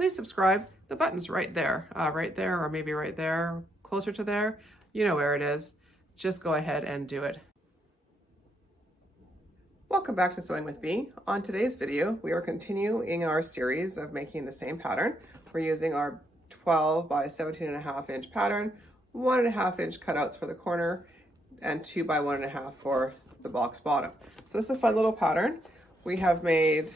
please subscribe. The button's right there, or maybe right there, closer to there. You know where it is. Just go ahead and do it. Welcome back to Sewing with Bee. On today's video, we are continuing our series of making the same pattern. We're using our 12 by 17.5 inch pattern, 1.5 inch cutouts for the corner, and 2 by 1.5 for the box bottom. So this is a fun little pattern. We have made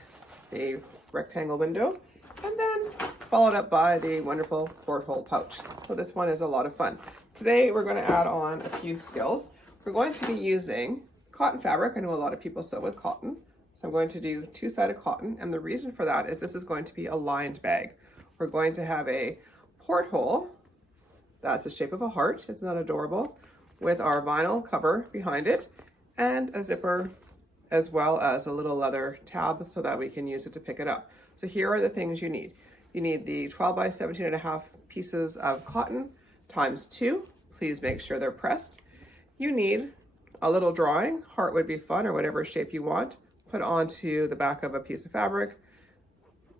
a rectangle window and then followed up by the wonderful porthole pouch. So this one is a lot of fun. Today we're going to add on a few skills. We're going to be using cotton fabric. I know a lot of people sew with cotton. So I'm going to do two-sided cotton, and the reason for that is this is going to be a lined bag. We're going to have a porthole that's the shape of a heart. Isn't that adorable? With our vinyl cover behind it and a zipper, as well as a little leather tab so that we can use it to pick it up. So here are the things you need. You need the 12 by 17.5 pieces of cotton times 2. Please make sure they're pressed. You need a little drawing. Heart would be fun, or whatever shape you want. Put onto the back of a piece of fabric.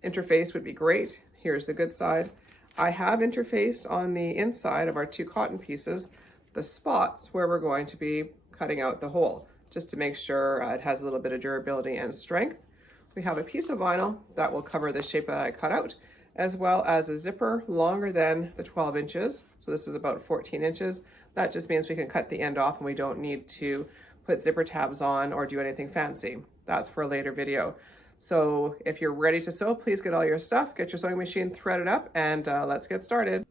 Interface would be great. Here's the good side. I have interfaced on the inside of our 2 cotton pieces the spots where we're going to be cutting out the hole, just to make sure it has a little bit of durability and strength. We have a piece of vinyl that will cover the shape that I cut out, as well as a zipper longer than the 12 inches. So this is about 14 inches. That just means we can cut the end off and we don't need to put zipper tabs on or do anything fancy. That's for a later video. So if you're ready to sew, please get all your stuff, get your sewing machine threaded up, and let's get started.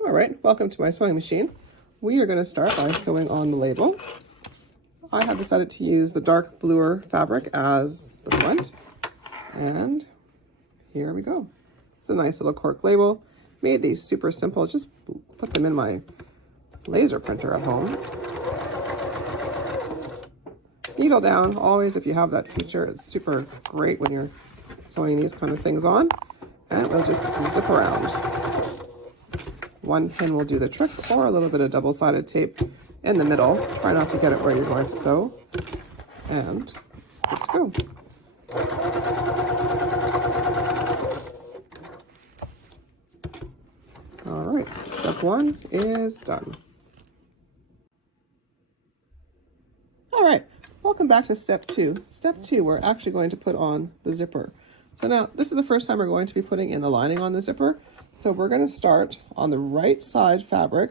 All right, welcome to my sewing machine. We are going to start by sewing on the label. I have decided to use the dark bluer fabric as the front, and here we go. It's a nice little cork label. Made these super simple, just put them in my laser printer at home. Needle down, always, if you have that feature. It's super great when you're sewing these kind of things on. And we'll just zip around. One pin will do the trick, or a little bit of double-sided tape in the middle. Try not to get it where you're going to sew. And good to go. All right, step 1 is done. All right, welcome back to step 2. Step 2, we're actually going to put on the zipper. So now, this is the first time we're going to be putting in the lining on the zipper. So we're going to start on the right side fabric,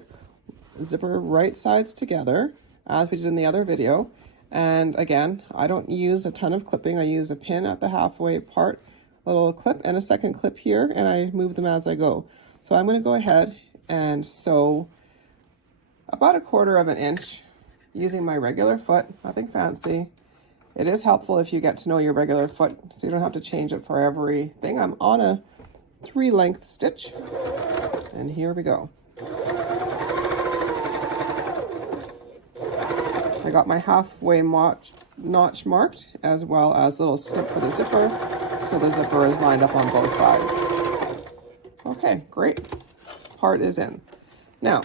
zipper right sides together, as we did in the other video. And again, I don't use a ton of clipping. I use a pin at the halfway part, a little clip and a second clip here, and I move them as I go. So I'm going to go ahead and sew about 1/4 inch using my regular foot, nothing fancy. It is helpful if you get to know your regular foot, so you don't have to change it for everything. I'm on a 3 length stitch, and here we go. I got my halfway notch marked, as well as a little snip for the zipper, so the zipper is lined up on both sides. Okay, great. Part is in. Now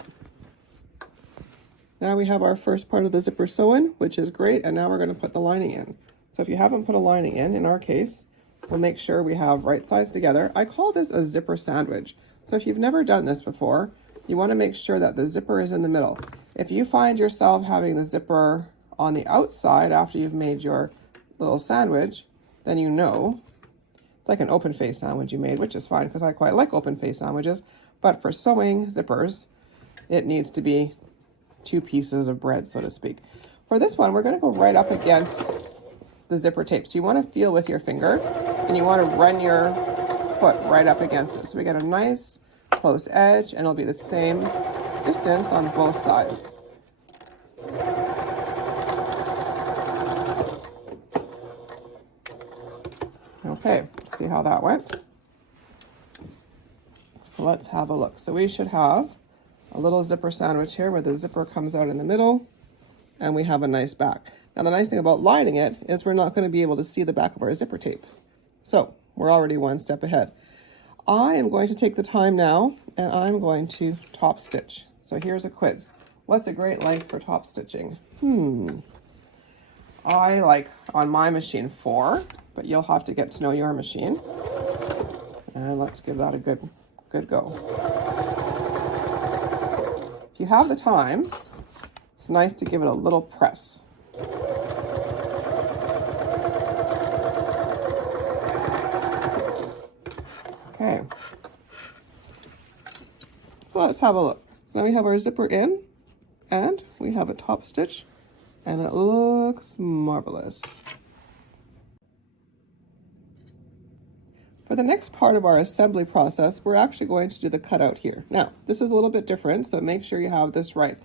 we have our first part of the zipper sewn, which is great, and now we're going to put the lining in. So if you haven't put a lining in our case, we'll make sure we have right sides together. I call this a zipper sandwich. So if you've never done this before, you want to make sure that the zipper is in the middle. If you find yourself having the zipper on the outside after you've made your little sandwich, then you know it's like an open face sandwich you made, which is fine because I quite like open face sandwiches. But for sewing zippers, it needs to be 2 pieces of bread, so to speak. For this one, we're going to go right up against the zipper tape. So you want to feel with your finger, and you want to run your foot right up against it. So we get a nice close edge, and it'll be the same distance on both sides. Okay, see how that went? So let's have a look. So we should have a little zipper sandwich here where the zipper comes out in the middle, and we have a nice back. Now the nice thing about lining it is we're not going to be able to see the back of our zipper tape. So we're already 1 step ahead. I am going to take the time now, and I'm going to top stitch. So here's a quiz. What's a great length for top stitching? I like on my machine 4, but you'll have to get to know your machine. And let's give that a good go. If you have the time, it's nice to give it a little press. Okay. So let's have a look. So now we have our zipper in, and we have a top stitch, and it looks marvelous. For the next part of our assembly process, we're actually going to do the cutout here. Now, this is a little bit different, so make sure you have this right.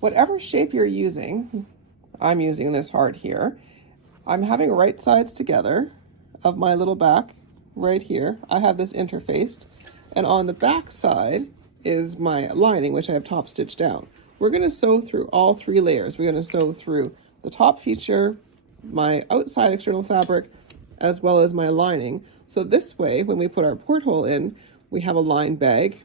Whatever shape you're using, I'm using this heart here. I'm having right sides together of my little back right here. I have this interfaced, and on the back side is my lining, which I have top stitched down. We're going to sew through all 3 layers. We're going to sew through the top feature, my outside external fabric, as well as my lining. So this way, when we put our porthole in, we have a lined bag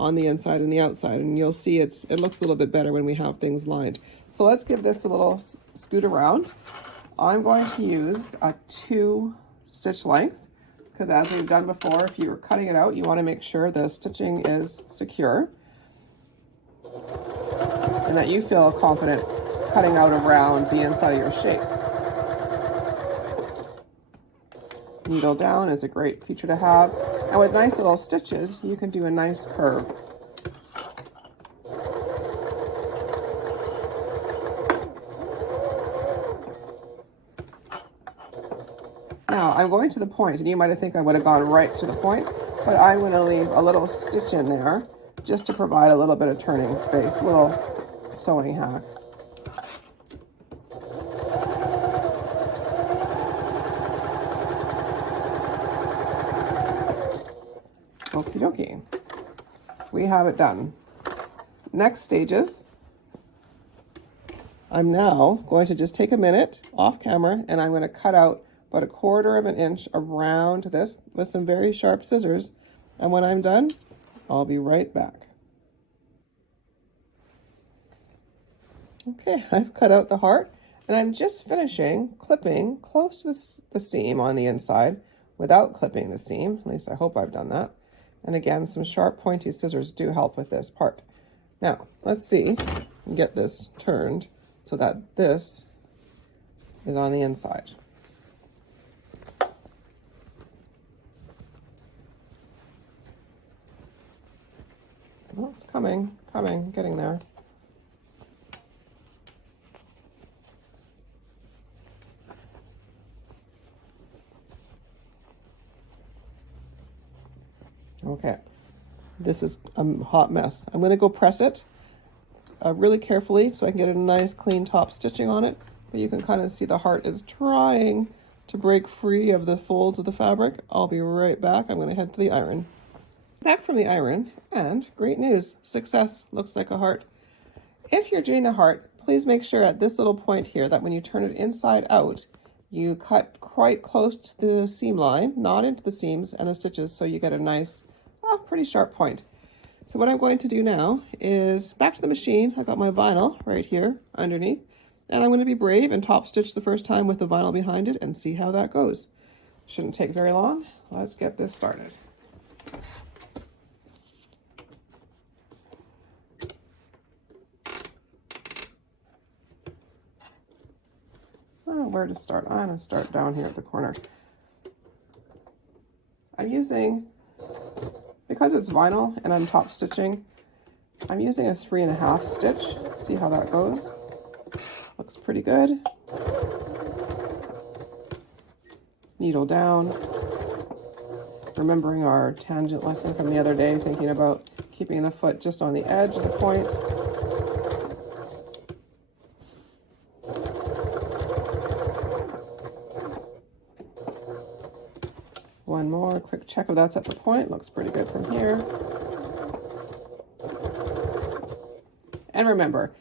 on the inside and the outside, and you'll see it looks a little bit better when we have things lined. So let's give this a little scoot around. I'm going to use a 2 stitch length, because as we've done before, if you were cutting it out, you want to make sure the stitching is secure and that you feel confident cutting out around the inside of your shape. Needle down is a great feature to have, and with nice little stitches you can do a nice curve. Now I'm going to the point, and you might think I would have gone right to the point, but I'm going to leave a little stitch in there just to provide a little bit of turning space, a little sewing hack. Okie dokie. We have it done. Next stages, I'm now going to just take a minute off camera, and I'm going to cut out about 1/4 of an inch around this with some very sharp scissors. And when I'm done, I'll be right back. Okay, I've cut out the heart, and I'm just finishing clipping close to the seam on the inside without clipping the seam. At least I hope I've done that. And again, some sharp pointy scissors do help with this part. Now, let's see and get this turned so that this is on the inside. Well, it's coming, getting there. Okay, this is a hot mess. I'm going to go press it really carefully so I can get a nice clean top stitching on it, but you can kind of see the heart is trying to break free of the folds of the fabric. I'll be right back. I'm going to head to the iron. Back from the iron, and great news, success. Looks like a heart. If you're doing the heart, please make sure at this little point here that when you turn it inside out, you cut quite close to the seam line, not into the seams and the stitches, so you get a nice, pretty sharp point. So what I'm going to do now is back to the machine. I got my vinyl right here underneath, and I'm going to be brave and top stitch the first time with the vinyl behind it and see how that goes. Shouldn't take very long. Let's get this started. Where to start? I'm going to start down here at the corner. I'm using, because it's vinyl and I'm top stitching, I'm using a 3.5 stitch. See how that goes. Looks pretty good. Needle down. Remembering our tangent lesson from the other day, thinking about keeping the foot just on the edge of the point. One more quick check if that's at the point. Looks pretty good from here. And remember,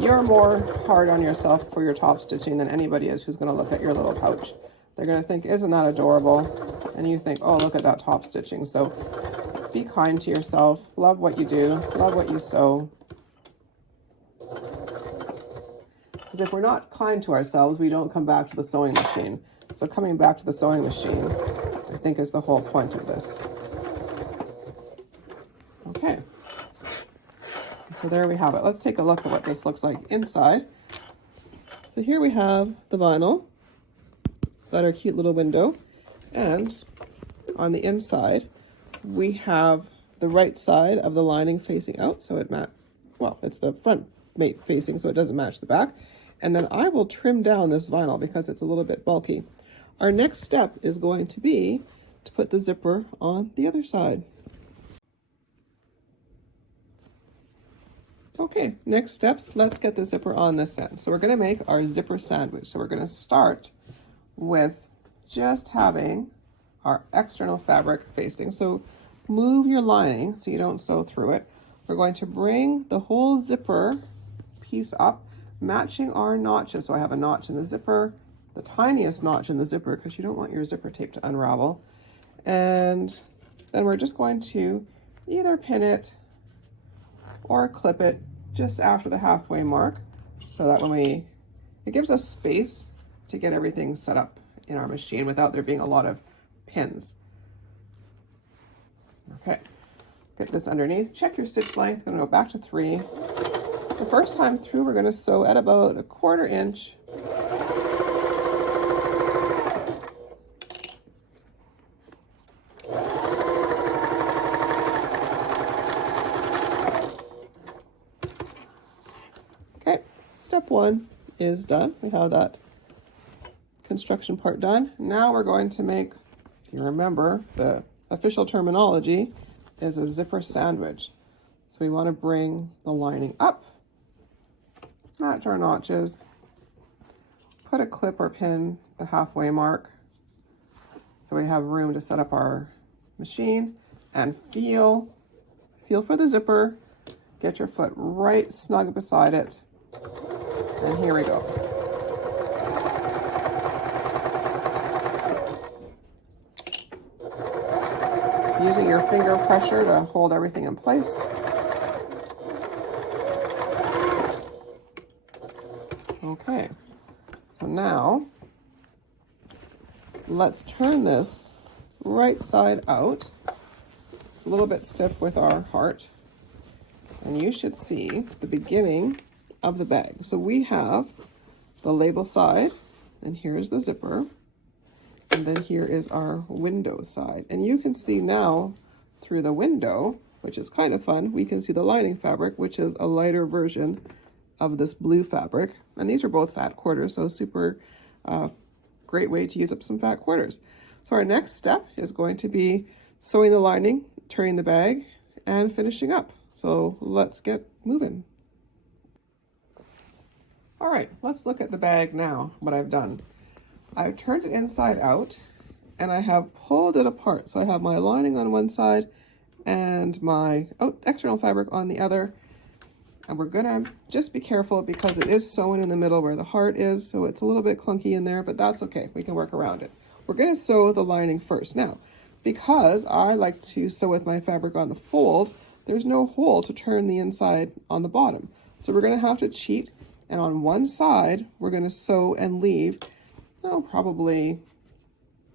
you're more hard on yourself for your top stitching than anybody is who's going to look at your little pouch. They're going to think, isn't that adorable? And you think, oh, look at that top stitching. So be kind to yourself. Love what you do. Love what you sew. Because if we're not kind to ourselves, we don't come back to the sewing machine. So coming back to the sewing machine, I think, is the whole point of this. So there we have it. Let's take a look at what this looks like inside. So here we have the vinyl, got our cute little window, and on the inside we have the right side of the lining facing out, so it's the front mate facing, so it doesn't match the back. And then I will trim down this vinyl because it's a little bit bulky. Our next step is going to be to put the zipper on the other side. Okay, next steps, let's get the zipper on this end. So we're going to make our zipper sandwich. So we're going to start with just having our external fabric facing. So move your lining so you don't sew through it. We're going to bring the whole zipper piece up, matching our notches. So I have a notch in the zipper, the tiniest notch in the zipper, because you don't want your zipper tape to unravel. And then we're just going to either pin it or clip it just after the halfway mark, so that it gives us space to get everything set up in our machine without there being a lot of pins. Okay, get this underneath, check your stitch length, I'm gonna go back to 3. The first time through, we're gonna sew at about 1/4 inch. Step 1 is done. We have that construction part done. Now we're going to make, if you remember, the official terminology is a zipper sandwich. So we want to bring the lining up, match our notches, put a clip or pin the halfway mark so we have room to set up our machine, and feel for the zipper. Get your foot right snug beside it. And here we go. Using your finger pressure to hold everything in place. Okay, so now let's turn this right side out. It's a little bit stiff with our heart. And you should see the beginning of the bag. So we have the label side, and here's the zipper, and then here is our window side. And you can see now through the window, which is kind of fun, we can see the lining fabric, which is a lighter version of this blue fabric. And these are both fat quarters, so super great way to use up some fat quarters. So our next step is going to be sewing the lining, turning the bag, and finishing up. So let's get moving. All right, let's look at the bag now, what I've done. I've turned it inside out and I have pulled it apart. So I have my lining on one side and my external fabric on the other. And we're gonna just be careful because it is sewn in the middle where the heart is, so it's a little bit clunky in there, but that's okay, we can work around it. We're gonna sew the lining first. Now, because I like to sew with my fabric on the fold, there's no hole to turn the inside on the bottom. So we're gonna have to cheat. And on one side, we're going to sew and leave, probably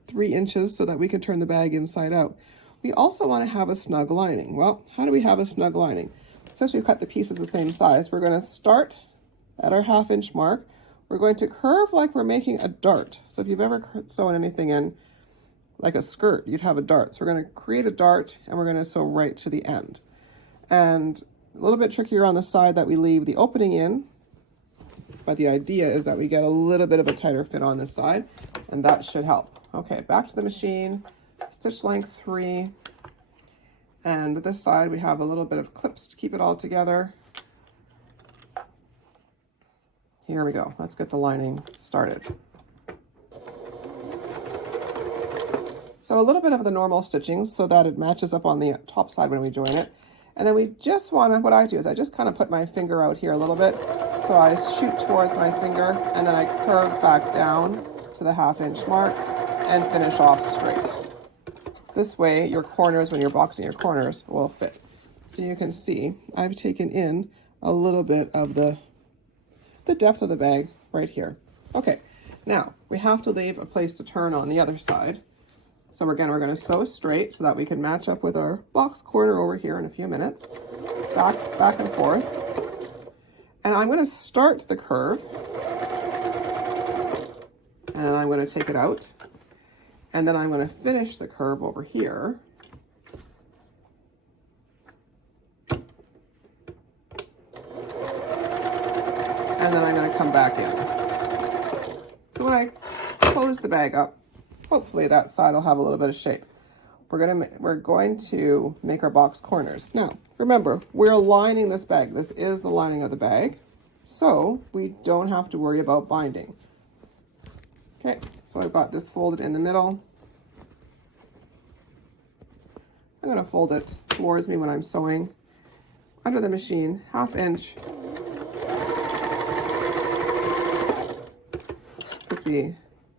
3 inches so that we can turn the bag inside out. We also want to have a snug lining. Well, how do we have a snug lining? Since we've cut the pieces the same size, we're going to start at our 1/2 inch mark. We're going to curve like we're making a dart. So if you've ever sewn anything in, like a skirt, you'd have a dart. So we're going to create a dart and we're going to sew right to the end. And a little bit trickier on the side that we leave the opening in, but the idea is that we get a little bit of a tighter fit on this side, and that should help. Okay, back to the machine, stitch length 3, and this side we have a little bit of clips to keep it all together. Here we go, let's get the lining started. So a little bit of the normal stitching so that it matches up on the top side when we join it. And then we just want to, what I do is I just kind of put my finger out here a little bit. So I shoot towards my finger and then I curve back down to the 1/2 inch mark and finish off straight. This way your corners, when you're boxing your corners, will fit. So you can see I've taken in a little bit of the depth of the bag right here. Okay, now we have to leave a place to turn on the other side. So again, we're going to sew straight so that we can match up with our box corner over here in a few minutes. Back and forth. And I'm going to start the curve. And then I'm going to take it out. And then I'm going to finish the curve over here. And then I'm going to come back in. So when I close the bag up, hopefully that side will have a little bit of shape. We're going to make our box corners. Now, remember, we're lining this bag. This is the lining of the bag, so we don't have to worry about binding. Okay, so I've got this folded in the middle. I'm going to fold it towards me when I'm sewing under the machine, 1/2 inch.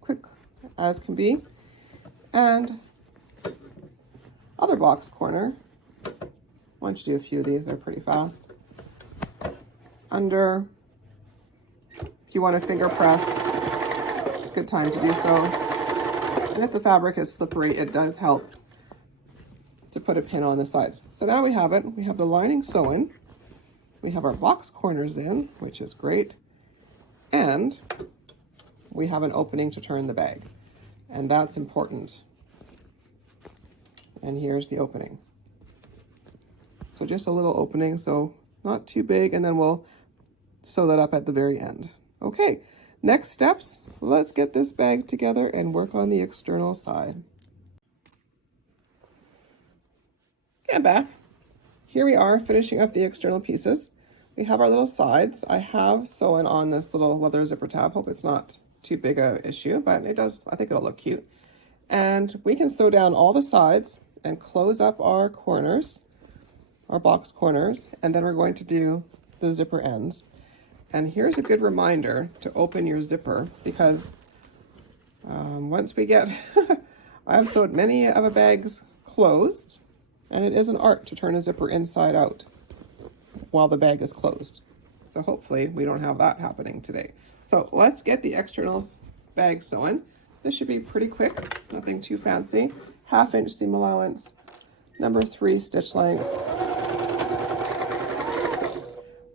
Quick as can be. And other box corner. Why don't you do a few of these? They're pretty fast. Under. If you want to finger press, it's a good time to do so. And if the fabric is slippery, it does help to put a pin on the sides. So now we have it. We have the lining sewn. We have our box corners in, which is great. And we have an opening to turn the bag. And that's important. And here's the opening. So just a little opening, so not too big, and then we'll sew that up at the very end. Okay, next steps, let's get this bag together and work on the external side. Okay, I'm back. Here we are finishing up the external pieces. We have our little sides. I have sewn on this little leather zipper tab. Hope it's not too big a issue, but it does, I think it'll look cute. And we can sew down all the sides and close up our corners, our box corners, and then we're going to do the zipper ends. And here's a good reminder to open your zipper, because once we get, I have sewed many of a bags closed, and it is an art to turn a zipper inside out while the bag is closed. So hopefully we don't have that happening today. So let's get the externals bag sewn. This should be pretty quick, nothing too fancy. 1/2 inch seam allowance, number 3 stitch length.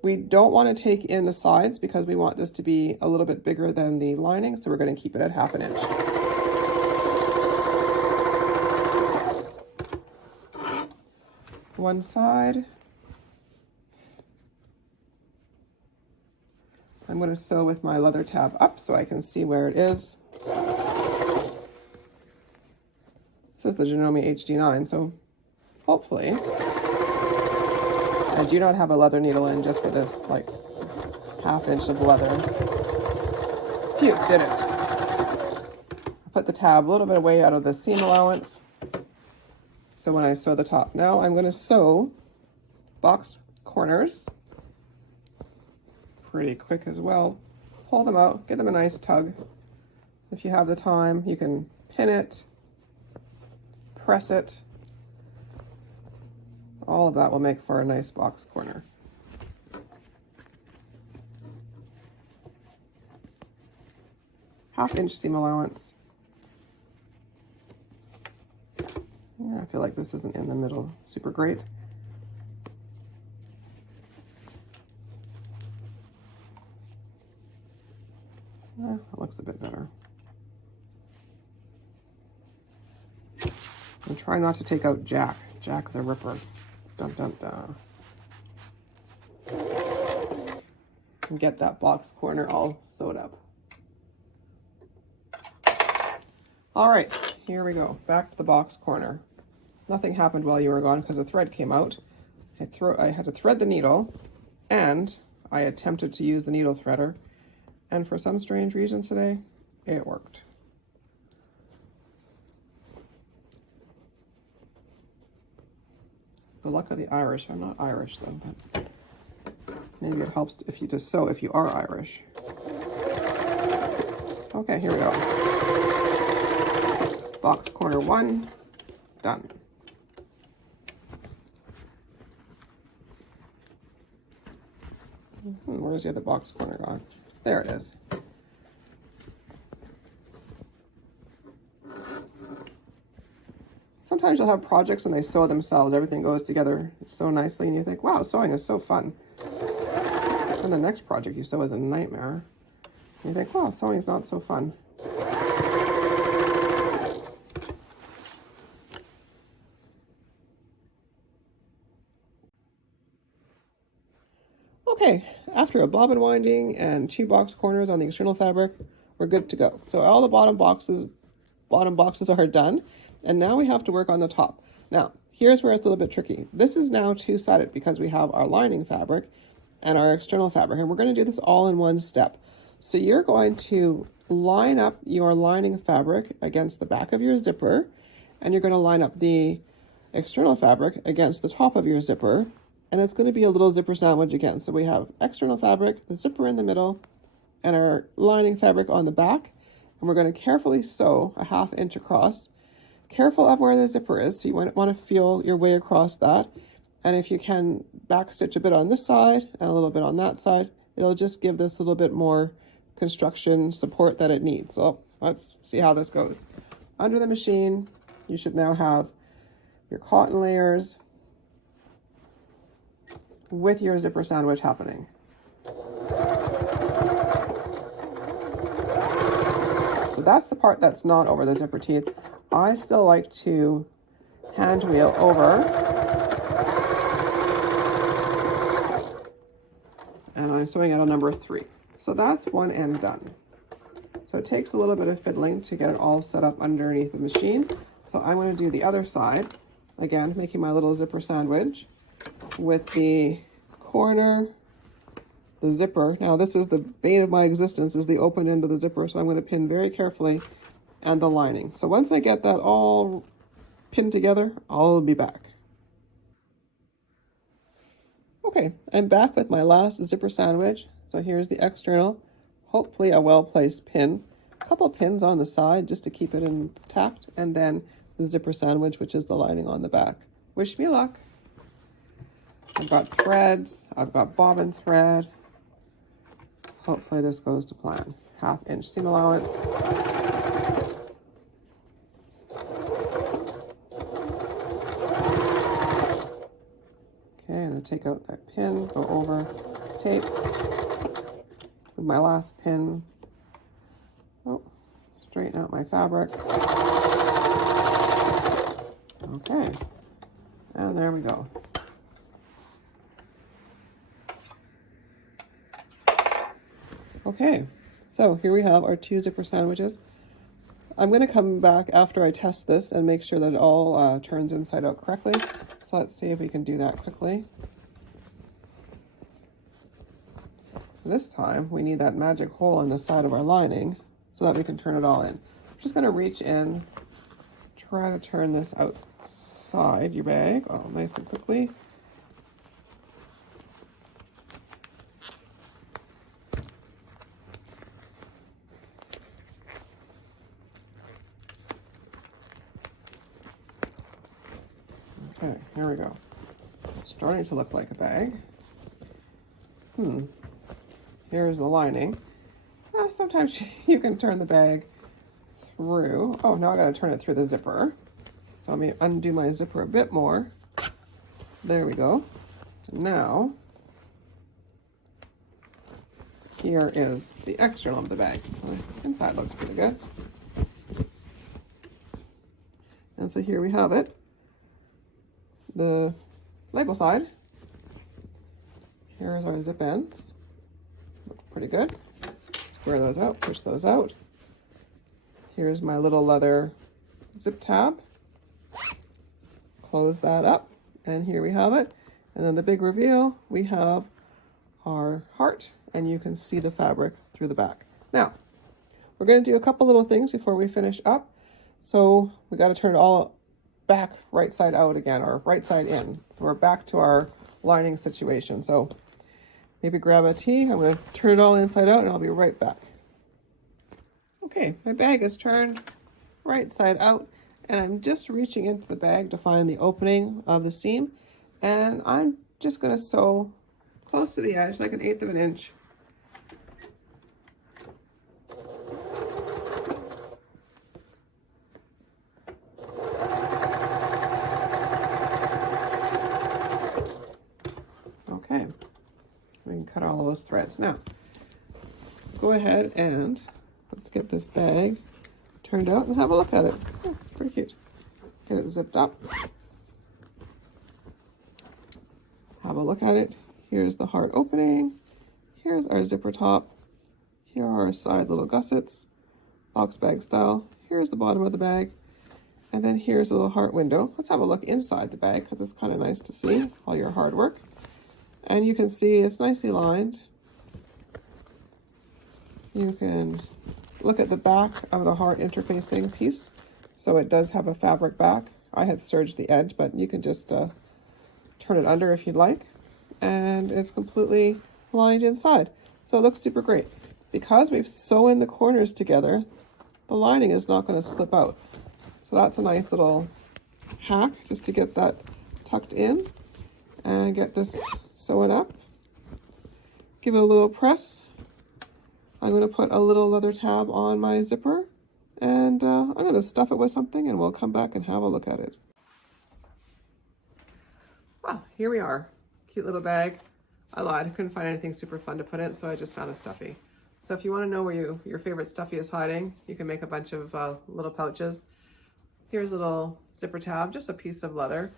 We don't want to take in the sides because we want this to be a little bit bigger than the lining, so we're going to keep it at 1/2 inch. One side. I'm going to sew with my leather tab up so I can see where it is. This is the Janome HD9, so hopefully, I do not have a leather needle in just for this, like, 1/2 inch of leather. Phew, did it. I put the tab a little bit away out of the seam allowance. So when I sew the top, now I'm going to sew box corners. Pretty quick as well. Pull them out, give them a nice tug. If you have the time, you can pin it, press it. All of that will make for a nice box corner. Half inch seam allowance. Yeah, I feel like this isn't in the middle super great. That looks a bit better. And try not to take out Jack the Ripper. Dun dun dun. And get that box corner all sewed up. All right, here we go. Back to the box corner. Nothing happened while you were gone because the thread came out. I had to thread the needle, and I attempted to use the needle threader. And for some strange reason today, it worked. The luck of the Irish. I'm not Irish though, but maybe it helps if you just sew if you are Irish. Okay, here we go. Box corner 1, done. Where's the other box corner gone? There it is. sometimes you'll have projects and they sew themselves. Everything goes together so nicely and you think, wow, sewing is so fun. And the next project you sew is a nightmare. You think, wow, sewing is not so fun. Okay, after a bobbin winding and 2 box corners on the external fabric, we're good to go. So all the bottom boxes are done, and now we have to work on the top. Now, here's where it's a little bit tricky. This is now two-sided because we have our lining fabric and our external fabric, and we're going to do this all in one step. So you're going to line up your lining fabric against the back of your zipper, and you're going to line up the external fabric against the top of your zipper, and it's going to be a little zipper sandwich again. So we have external fabric, the zipper in the middle, and our lining fabric on the back, and we're going to carefully sew a 1/2 inch across. Careful of where the zipper is, so you want to feel your way across that. And if you can back stitch a bit on this side and a little bit on that side, it'll just give this a little bit more construction support that it needs. So let's see how this goes. Under the machine, you should now have your cotton layers with your zipper sandwich happening. So that's the part that's not over the zipper teeth. I still like to hand wheel over, and I'm sewing at a number 3. So that's one end done. So it takes a little bit of fiddling to get it all set up underneath the machine. So I'm going to do the other side, again, making my little zipper sandwich with the corner, the zipper. Now this is the bane of my existence, is the open end of the zipper, so I'm going to pin very carefully, and the lining. So once I get that all pinned together, I'll be back. Okay, I'm back with my last zipper sandwich. So here's the external, hopefully a well-placed pin, a couple pins on the side just to keep it intact, and then the zipper sandwich, which is the lining on the back. Wish me luck. I've got threads, I've got bobbin thread. Hopefully this goes to plan. 1/2 inch seam allowance. Okay, I'm going to take out that pin, go over, tape, with my last pin, straighten out my fabric. Okay, and there we go. Okay, so here we have our 2 zipper sandwiches. I'm going to come back after I test this and make sure that it all turns inside out correctly. So let's see if we can do that quickly. This time we need that magic hole in the side of our lining so that we can turn it all in. I'm just going to reach in, try to turn this outside your bag, nice and quickly. Okay, here we go. It's starting to look like a bag. Here's the lining. Sometimes you can turn the bag through. Oh, now I gotta turn it through the zipper. So let me undo my zipper a bit more. There we go. Now, here is the external of the bag. The inside looks pretty good. And so here we have it. The label side. Here's our zip ends. Look pretty good. Square those out, push those out. Here's my little leather zip tab. Close that up, and here we have it. And then the big reveal, we have our heart, and you can see the fabric through the back. Now, we're going to do a couple little things before we finish up. So we got to turn it all back right side out again, or right side in. So we're back to our lining situation. So maybe grab a tea. I'm going to turn it all inside out and I'll be right back. Okay, my bag is turned right side out and I'm just reaching into the bag to find the opening of the seam, and I'm just going to sew close to the edge, like 1/8 of an inch. those threads. Now, go ahead and let's get this bag turned out and have a look at it. Oh, pretty cute. Get it zipped up. Have a look at it. Here's the heart opening. Here's our zipper top. Here are our side little gussets, box bag style. Here's the bottom of the bag. And then here's a little heart window. Let's have a look inside the bag because it's kind of nice to see all your hard work. And you can see it's nicely lined. You can look at the back of the heart interfacing piece. So it does have a fabric back. I had serged the edge, but you can just turn it under if you'd like. And it's completely lined inside. So it looks super great. Because we've sewn the corners together, the lining is not going to slip out. So that's a nice little hack just to get that tucked in and get this sewn up. Give it a little press. I'm going to put a little leather tab on my zipper and I'm going to stuff it with something and we'll come back and have a look at it. Well, here we are. Cute little bag. I lied, I couldn't find anything super fun to put in, so I just found a stuffy. So if you want to know where your favorite stuffy is hiding, you can make a bunch of little pouches. Here's a little zipper tab, just a piece of leather.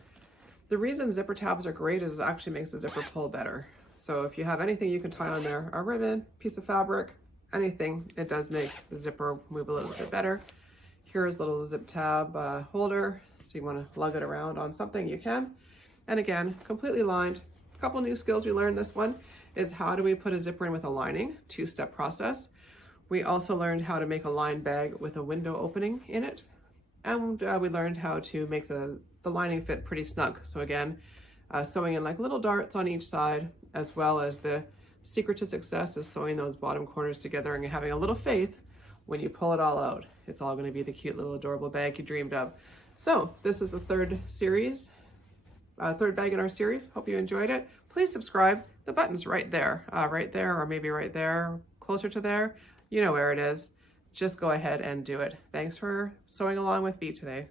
The reason zipper tabs are great is it actually makes the zipper pull better. So if you have anything you can tie on there, a ribbon, piece of fabric, anything, it does make the zipper move a little bit better. Here's a little zip tab holder, so you want to lug it around on something, you can. And again, completely lined. A couple new skills we learned this one is how do we put a zipper in with a lining, two-step process. We also learned how to make a lined bag with a window opening in it. And we learned how to make the lining fit pretty snug. So again, sewing in like little darts on each side, as well as the secret to success is sewing those bottom corners together and having a little faith when you pull it all out. It's all going to be the cute little adorable bag you dreamed of. So this is the third bag in our series. Hope you enjoyed it. Please subscribe. The button's right there, or maybe right there, closer to there. You know where it is. Just go ahead and do it. Thanks for sewing along with me today.